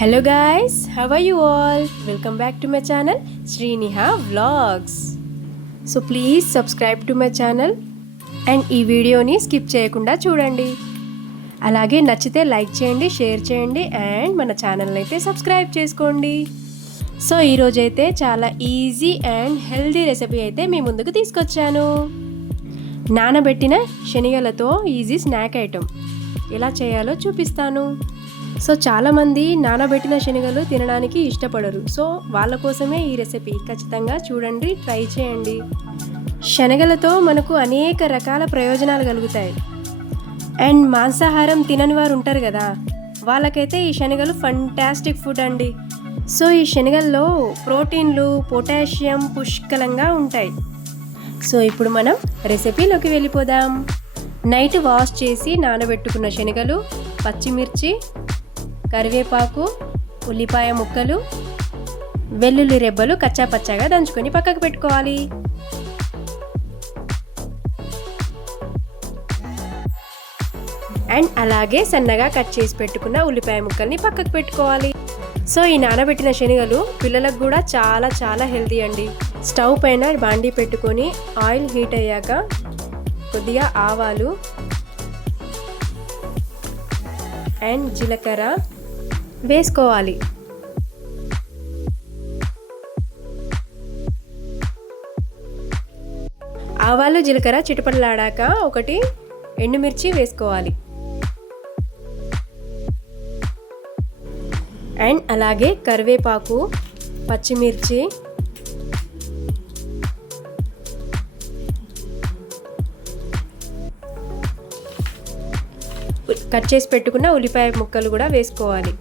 Hello guys how are you all welcome back to my channel Sriniha vlogs so please subscribe to my channel and ఈ వీడియోని skip చేయకుండా చూడండి. అలాగే నచ్చితే like చేయండి share చేయండి అండ్ మన ఛానల్ని అయితే సబ్స్క్రైబ్ చేసుకోండి. సో ఈరోజైతే చాలా ఈజీ అండ్ హెల్దీ రెసిపీ అయితే మీ ముందుకు తీసుకొచ్చాను. నానబెట్టిన శనగలతో ఈజీ స్నాక్ ఐటెం ఎలా చేయాలో చూపిస్తాను. సో చాలామంది నానబెట్టిన శనగలు తినడానికి ఇష్టపడరు. సో వాళ్ళ కోసమే ఈ రెసిపీ. ఖచ్చితంగా చూడండి ట్రై చేయండి. శనగలతో మనకు అనేక రకాల ప్రయోజనాలు కలుగుతాయి. అండ్ మాంసాహారం తినని వారు ఉంటారు కదా వాళ్ళకైతే ఈ శనగలు ఫంటాస్టిక్ ఫుడ్ అండి. సో ఈ శనగల్లో ప్రోటీన్లు పొటాషియం పుష్కలంగా ఉంటాయి. సో ఇప్పుడు మనం రెసిపీలోకి వెళ్ళిపోదాం. నైట్ వాష్ చేసి నానబెట్టుకున్న శనగలు పచ్చిమిర్చి కరివేపాకు ఉల్లిపాయ ముక్కలు వెల్లుల్లి రెబ్బలు కచ్చా పచ్చాగా దంచుకొని పక్కకు పెట్టుకోవాలి. అండ్ అలాగే సన్నగా కట్ చేసి పెట్టుకున్న ఉల్లిపాయ ముక్కల్ని పక్కకు పెట్టుకోవాలి. సో ఈ నానబెట్టిన శనగలు పిల్లలకు కూడా చాలా చాలా హెల్తీ అండి. స్టవ్ పైన బాండీ పెట్టుకొని ఆయిల్ హీట్ అయ్యాక కొద్దిగా ఆవాలు అండ్ జీలకర్ర వేసుకోవాలి. ఆవాలు జీలకర్ర చిటపటలాడాక ఒకటి ఎండుమిర్చి వేసుకోవాలి. అండ్ అలాగే కరివేపాకు పచ్చిమిర్చి కట్ చేసి పెట్టుకున్న ఉల్లిపాయ ముక్కలు కూడా వేసుకోవాలి.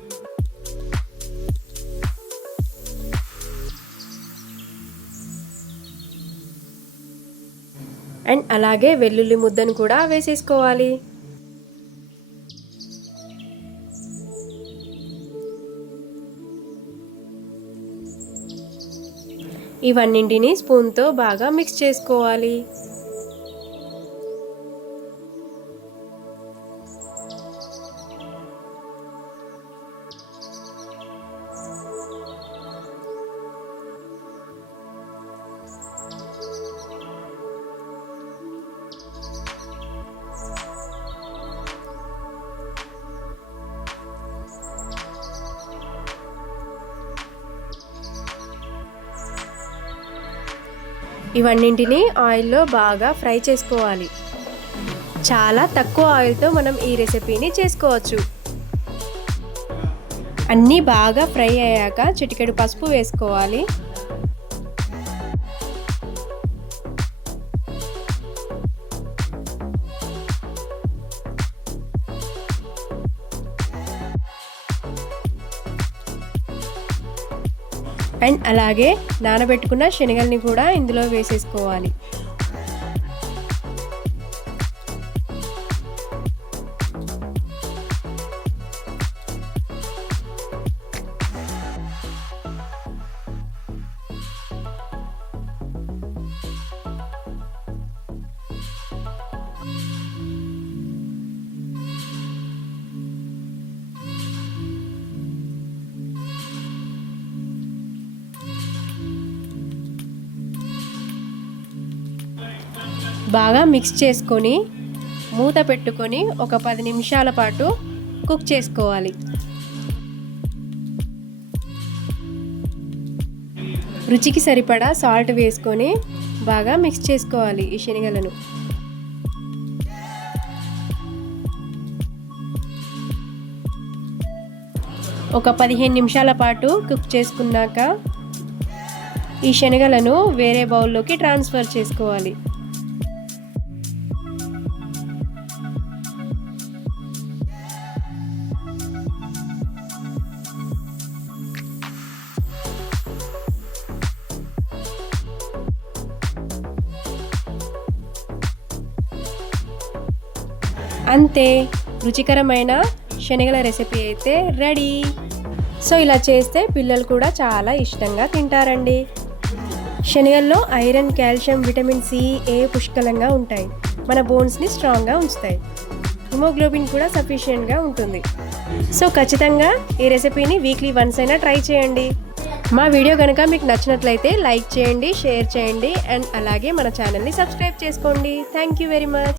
అండ్ అలాగే వెల్లుల్లి ముద్దను కూడా వేసేసుకోవాలి. ఇవన్నింటిని స్పూన్తో బాగా మిక్స్ చేసుకోవాలి. ఇవన్నింటిని ఆయిల్లో బాగా ఫ్రై చేసుకోవాలి. చాలా తక్కువ ఆయిల్తో మనం ఈ రెసిపీని చేసుకోవచ్చు. అన్నీ బాగా ఫ్రై అయ్యాక చిటికెడు పసుపు వేసుకోవాలి. అండ్ అలాగే నానబెట్టుకున్న శనగల్ని కూడా ఇందులో వేసేసుకోవాలి. బాగా మిక్స్ చేసుకొని మూత పెట్టుకొని ఒక పది నిమిషాల పాటు కుక్ చేసుకోవాలి. రుచికి సరిపడా సాల్ట్ వేసుకొని బాగా మిక్స్ చేసుకోవాలి ఈ శనగలను. ఒక పదిహేను నిమిషాల పాటు కుక్ చేసుకున్నాక ఈ శనగలను వేరే బౌల్లోకి ట్రాన్స్ఫర్ చేసుకోవాలి. అంతే. రుచికరమైన శనగల రెసిపీ అయితే రెడీ సో ఇలా చేస్తే పిల్లలు కూడా చాలా ఇష్టంగా తింటారండి. శనగల్లో iron calcium vitamin C A పుష్కలంగా ఉంటాయి. మన బోన్స్ని స్ట్రాంగ్గా ఉంచుతాయి. హిమోగ్లోబిన్ కూడా సఫిషియెంట్గా ఉంటుంది. సో ఖచ్చితంగా ఈ రెసిపీని వీక్లీ వన్స్ అయినా ట్రై చేయండి. మా వీడియో కనుక మీకు నచ్చినట్లయితే లైక్ చేయండి షేర్ చేయండి అండ్ అలాగే మన ఛానల్ని సబ్స్క్రైబ్ చేసుకోండి. Thank you very much